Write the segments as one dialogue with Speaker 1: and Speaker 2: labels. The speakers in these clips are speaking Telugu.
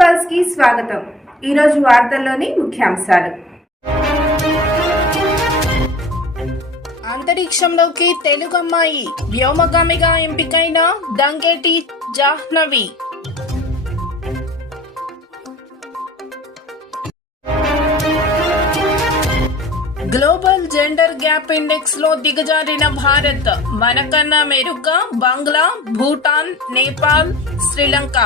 Speaker 1: పల్స్కి స్వాగతం. ఈరోజు వార్తల్లోని ముఖ్యాంశాలు.
Speaker 2: అంతరిక్షంలోకి తెలుగమ్మాయి వ్యోమగామిగా ఎంపికైన Danketi Jahnavi. Global gender gap ఇండెక్స్లో దిగజారిన భారత్ మనకన్నా మెరుగ్గా బంగ్లా భూటాన్ నేపాల్ శ్రీలంక.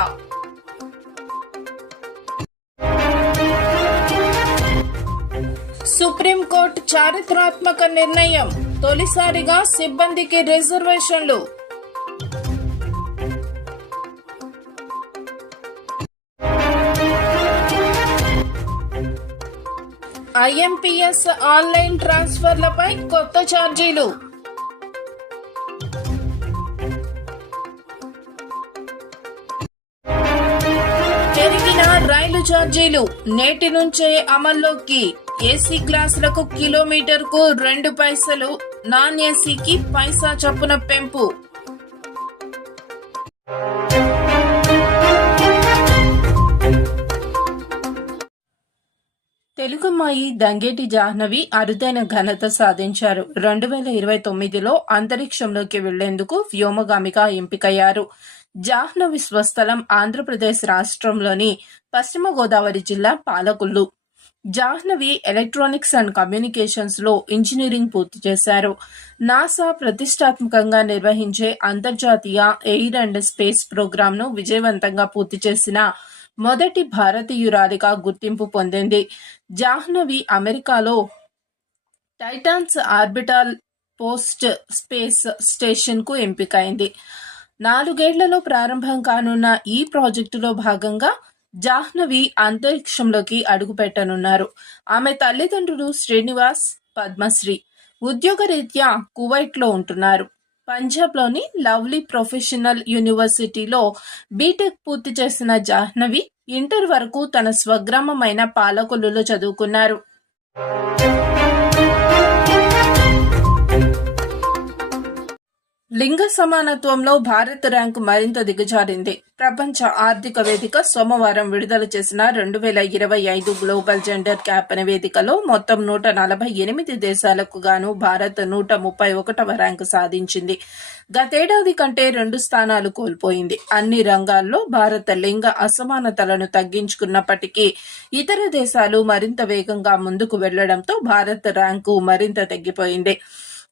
Speaker 2: సుప్రీంకోర్టు చారిత్రాత్మక నిర్ణయం తొలిసారిగా సిబ్బందికి రిజర్వేషన్లు. ఐఎంపీఎస్ ఆన్లైన్ ట్రాన్స్ఫర్లపై కొత్త ఛార్జీలు. పెరిగిన రైలు ఛార్జీలు నేటి నుంచే అమల్లోకి ఏసీ క్లాసులకు కిలోమీటర్కు రెండు పైసలు నాన్ ఏసీకి పైసా చొప్పున పెంపు. తెలుగుమాయి దంగేటి జాహ్నవి అరుదైన ఘనత సాధించారు. రెండు వేల ఇరవై తొమ్మిదిలో అంతరిక్షంలోకి వెళ్ళేందుకు వ్యోమగామిగా ఎంపికయ్యారు. జాహ్నవి స్వస్థలం ఆంధ్రప్రదేశ్ రాష్ట్రంలోని పశ్చిమ గోదావరి జిల్లా పాలకుల్లు. జాహ్నవి ఎలక్ట్రానిక్స్ అండ్ కమ్యూనికేషన్స్లో ఇంజనీరింగ్ పూర్తి చేశారు. నాసా ప్రతిష్టాత్మకంగా నిర్వహించే అంతర్జాతీయ ఎయిర్ అండ్ స్పేస్ ప్రోగ్రామ్ను విజయవంతంగా పూర్తి చేసిన మొదటి భారతీయురాలిగా గుర్తింపు పొందింది. జాహ్నవి అమెరికాలో టైటాన్స్ ఆర్బిటాల్ పోస్ట్ స్పేస్ స్టేషన్కు ఎంపికైంది. నాలుగేళ్ళలో ప్రారంభం కానున్న ఈ ప్రాజెక్టులో భాగంగా జాహ్నవి అంతరిక్షంలోకి అడుగుపెట్టనున్నారు. ఆమె తల్లిదండ్రులు శ్రీనివాస్ పద్మశ్రీ. ఉద్యోగరీత్యా కువైట్లో ఉంటున్నారు. పంజాబ్లోని లవ్లీ ప్రొఫెషనల్ యూనివర్సిటీలో బీటెక్ పూర్తి చేసిన జాహ్నవి ఇంటర్ వరకు తన స్వగ్రామమైన పాలకొల్లులో చదువుకున్నారు. లింగ సమానత్వంలో భారత్ ర్యాంకు మరింత దిగజారింది. ప్రపంచ ఆర్థిక వేదిక సోమవారం విడుదల చేసిన రెండు వేల ఇరవై ఐదు గ్లోబల్ జెండర్ క్యాప్ నివేదికలో మొత్తం నూట నలభై ఎనిమిది దేశాలకు గాను భారత్ నూట ముప్పై ఒకటవ ర్యాంకు సాధించింది. గతేడాది కంటే రెండు స్థానాలు కోల్పోయింది. అన్ని రంగాల్లో భారత లింగ అసమానతలను తగ్గించుకున్నప్పటికీ ఇతర దేశాలు మరింత వేగంగా ముందుకు వెళ్ళడంతో భారత్ ర్యాంకు మరింత తగ్గిపోయింది.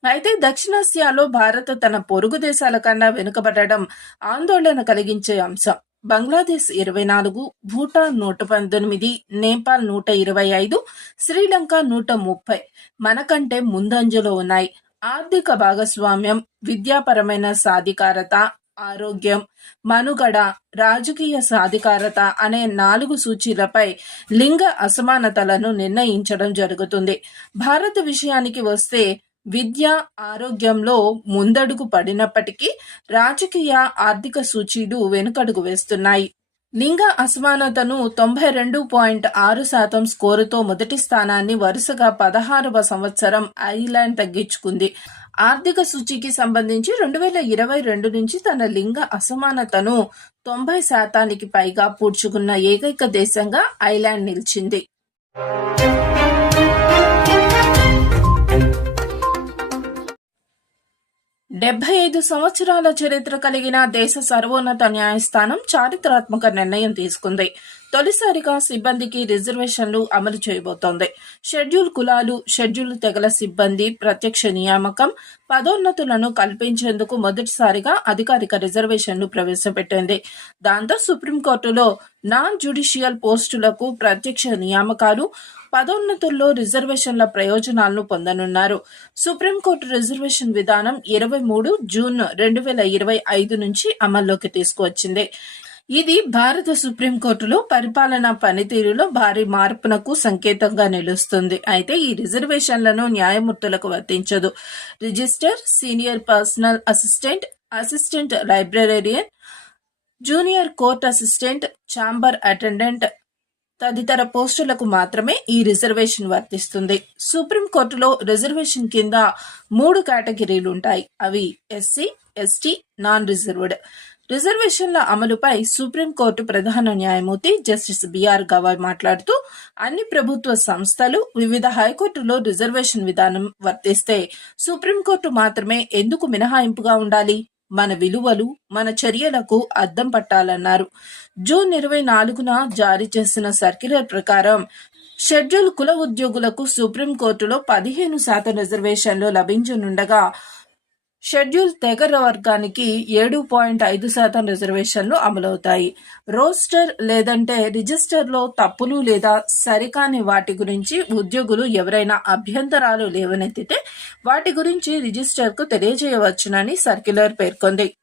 Speaker 2: అయితే దక్షిణాసియాలో భారత్ తన పొరుగు దేశాల కన్నా వెనుకబడడం ఆందోళన కలిగించే అంశం. బంగ్లాదేశ్ ఇరవై నాలుగు భూటాన్ నూట పంతొమ్మిది నేపాల్ నూట ఇరవై ఐదు శ్రీలంక నూట ముప్పై మనకంటే ముందంజలో ఉన్నాయి. ఆర్థిక భాగస్వామ్యం విద్యాపరమైన సాధికారత ఆరోగ్యం మనుగడ రాజకీయ సాధికారత అనే నాలుగు సూచీలపై లింగ అసమానతలను నిర్ణయించడం జరుగుతుంది. భారత విషయానికి వస్తే విద్య ఆరోగ్యంలో ముందడుగు పడినప్పటికీ రాజకీయ ఆర్థిక సూచీలు వెనుకడుగు వేస్తున్నాయి. లింగ అసమానతను తొంభై రెండు పాయింట్ ఆరు శాతం స్కోరుతో మొదటి స్థానాన్ని వరుసగా పదహారవ సంవత్సరం ఐర్లాండ్ తగ్గించుకుంది. ఆర్థిక సూచికి సంబంధించి రెండు వేల ఇరవై రెండు నుంచి తన లింగ అసమానతను తొంభై శాతానికి పైగా పూడ్చుకున్న ఏకైక దేశంగా ఐర్లాండ్ నిలిచింది. డెబ్బై ఐదు సంవత్సరాల చరిత్ర కలిగిన దేశ సర్వోన్నత న్యాయస్థానం చారిత్రాత్మక నిర్ణయం తీసుకుంది. తొలిసారిగా సిబ్బందికి రిజర్వేషన్లు అమలు చేయబోతోంది. షెడ్యూల్ కులాలు షెడ్యూల్ తెగల సిబ్బంది ప్రత్యక్ష నియామకం పదోన్నతులను కల్పించేందుకు మొదటిసారిగా అధికారిక రిజర్వేషన్లు ప్రవేశపెట్టింది. దాంతో సుప్రీంకోర్టులో నాన్ జ్యుడిషియల్ పోస్టులకు ప్రత్యక్ష నియామకాలు పదోన్నతుల్లో రిజర్వేషన్ల ప్రయోజనాలను పొందనున్నారు. సుప్రీంకోర్టు రిజర్వేషన్ విధానం ఇరవై మూడు జూన్ రెండు వేల ఇరవై ఐదు నుంచి అమల్లోకి తీసుకువచ్చింది. ఇది భారత సుప్రీంకోర్టులో పరిపాలనా పనితీరులో భారీ మార్పునకు సంకేతంగా నిలుస్తుంది. అయితే ఈ రిజర్వేషన్లను న్యాయమూర్తులకు వర్తించదు. Register senior personal assistant assistant librarian junior court assistant chamber attendant తదితర పోస్టులకు మాత్రమే ఈ రిజర్వేషన్ వర్తిస్తుంది. సుప్రీంకోర్టులో రిజర్వేషన్ కింద మూడు కేటగిరీలు ఉంటాయి అవి ఎస్సీ ఎస్టీ నాన్ రిజర్వ్డ్ రిజర్వేషన్ల అమలుపై సుప్రీంకోర్టు ప్రధాన న్యాయమూర్తి జస్టిస్ బిఆర్ గవాయ్ మాట్లాడుతూ అన్ని ప్రభుత్వ సంస్థలు వివిధ హైకోర్టులో రిజర్వేషన్ విధానం వర్తిస్తే సుప్రీంకోర్టు మాత్రమే ఎందుకు మినహాయింపుగా ఉండాలి? మన విలువలు మన చర్యలకు అద్దం పట్టాలన్నారు. జూన్ ఇరవై నాలుగున జారీ చేసిన సర్క్యులర్ ప్రకారం షెడ్యూల్ కుల ఉద్యోగులకు సుప్రీంకోర్టులో పదిహేను శాతం రిజర్వేషన్లు లభించనుండగా షెడ్యూల్ తెగర వర్గానికి ఏడు పాయింట్ ఐదు శాతం రిజర్వేషన్లు అమలవుతాయి. రోస్టర్ లేదంటే రిజిస్టర్లో తప్పులు లేదా సరికాని వాటి గురించి ఉద్యోగులు ఎవరైనా అభ్యంతరాలు లేవనెత్తితే వాటి గురించి రిజిస్టర్కు తెలియజేయవచ్చునని సర్క్యులర్ పేర్కొంది.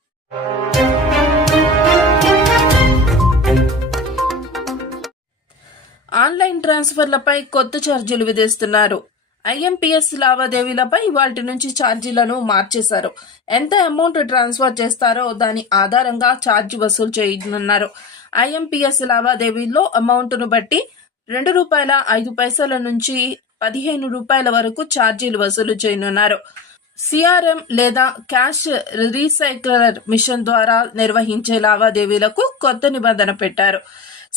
Speaker 2: ఆన్లైన్ ట్రాన్స్ఫర్లపై కొత్త ఛార్జీలు విధిస్తున్నారు. ఐఎంపీఎస్ లావాదేవీలపై వాటి నుంచి ఛార్జీలను మార్చేశారు. ఎంత అమౌంట్ ట్రాన్స్ఫర్ చేస్తారో దాని ఆధారంగా ఛార్జ్ వసూలు చేయనున్నారు. ఐఎంపీఎస్ లావాదేవీల్లో అమౌంట్ను బట్టి రెండు రూపాయల ఐదు పైసల నుంచి పదిహేను రూపాయల వరకు ఛార్జీలు వసూలు చేయనున్నారు. సిఆర్ఎం లేదా క్యాష్ రీసైక్లర్ మిషన్ ద్వారా నిర్వహించే లావాదేవీలకు కొత్త నిబంధన పెట్టారు.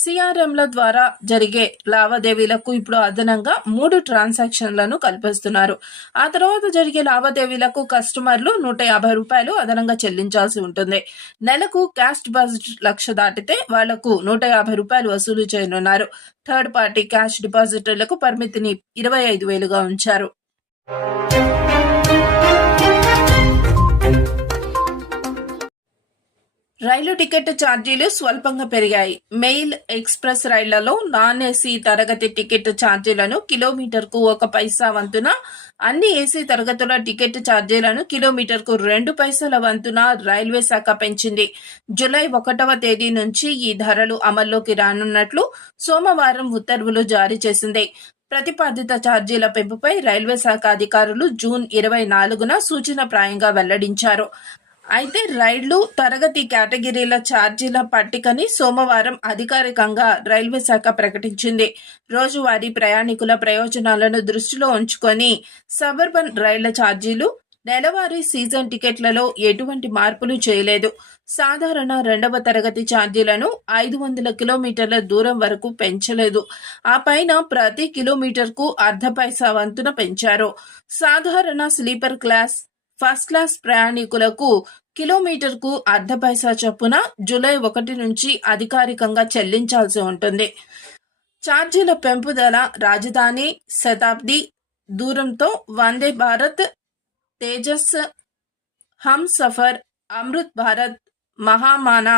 Speaker 2: సిఆర్ఎంల ద్వారా జరిగే లావాదేవీలకు ఇప్పుడు అదనంగా మూడు ట్రాన్సాక్షన్లను కల్పిస్తున్నారు. ఆ తర్వాత జరిగే లావాదేవీలకు కస్టమర్లు నూట యాభై రూపాయలు అదనంగా చెల్లించాల్సి ఉంటుంది. నెలకు క్యాష్ డిపాజిట్ లక్ష దాటితే వాళ్ళకు నూట యాభై రూపాయలు వసూలు చేయనున్నారు. థర్డ్ పార్టీ క్యాష్ డిపాజిటర్లకు పరిమితిని ఇరవై ఐదు వేలుగా ఉంచారు. రైలు టికెట్ ఛార్జీలు స్వల్పంగా పెరిగాయి. మెయిల్ ఎక్స్ప్రెస్ రైళ్ళలో నాన్ ఏసీ తరగతి టికెట్ ఛార్జీలను కిలోమీటర్కు ఒక పైసా వంతున అన్ని ఏసీ తరగతుల టికెట్ ఛార్జీలను కిలోమీటర్కు రెండు పైసల వంతున రైల్వే శాఖ పెంచింది. జులై ఒకటవ తేదీ నుంచి ఈ ధరలు అమల్లోకి రానున్నట్లు సోమవారం ఉత్తర్వులు జారీ చేసింది. ప్రతిపాదిత ఛార్జీల పెంపుపై రైల్వే శాఖ అధికారులు జూన్ ఇరవై నాలుగున సూచన ప్రాయంగా వెల్లడించారు. అయితే రైళ్ళు తరగతి కేటగిరీల ఛార్జీల పట్టికని సోమవారం అధికారికంగా రైల్వే శాఖ ప్రకటించింది. రోజువారీ ప్రయాణికుల ప్రయోజనాలను దృష్టిలో ఉంచుకొని సబర్బన్ రైళ్ళ ఛార్జీలు నెలవారీ సీజన్ టికెట్లలో ఎటువంటి మార్పులు చేయలేదు. సాధారణ రెండవ తరగతి ఛార్జీలను ఐదు వందల కిలోమీటర్ల దూరం వరకు పెంచలేదు. ఆ పైన ప్రతి కిలోమీటర్కు అర్ధ పైసా వంతున పెంచారు. సాధారణ స్లీపర్ క్లాస్ ఫస్ట్ క్లాస్ ప్రయాణికులకు కిలోమీటర్కు అర్ధ పైసా చొప్పున జూలై ఒకటి నుంచి అధికారికంగా చెల్లించాల్సి ఉంటుంది. ఛార్జీల పెంపుదల రాజధాని శతాబ్ది దూరంతో వందే భారత్ తేజస్ హమ్ suffer Amrit Bharat Mahamana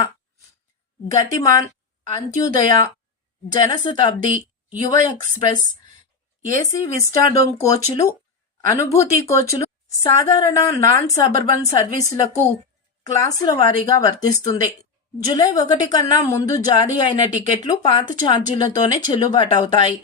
Speaker 2: Gatimaan Antyodaya Janshatabdi Yuva express AC Vistadome కోచ్లు అనుభూతి కోచ్లు సాధారణ నాన్ సబర్బన్ సర్వీసులకు క్లాసుల వారీగా వర్తిస్తుంది. జూలై ఒకటి కన్నా ముందు జారీ అయిన టికెట్లు పాత ఛార్జీలతోనే చెల్లుబాటు అవుతాయి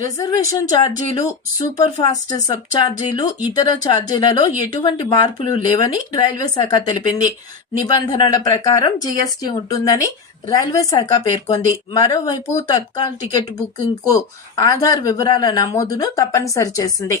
Speaker 2: రిజర్వేషన్ ఛార్జీలు సూపర్ ఫాస్ట్ సబ్ ఛార్జీలు ఇతర ఛార్జీలలో ఎటువంటి మార్పులు లేవని రైల్వే శాఖ తెలిపింది. నిబంధనల ప్రకారం జీఎస్టీ ఉంటుందని రైల్వే శాఖ పేర్కొంది. మరోవైపు తత్కాల్ టికెట్ బుకింగ్కు ఆధార్ వివరాల నమోదును తప్పనిసరి చేసింది.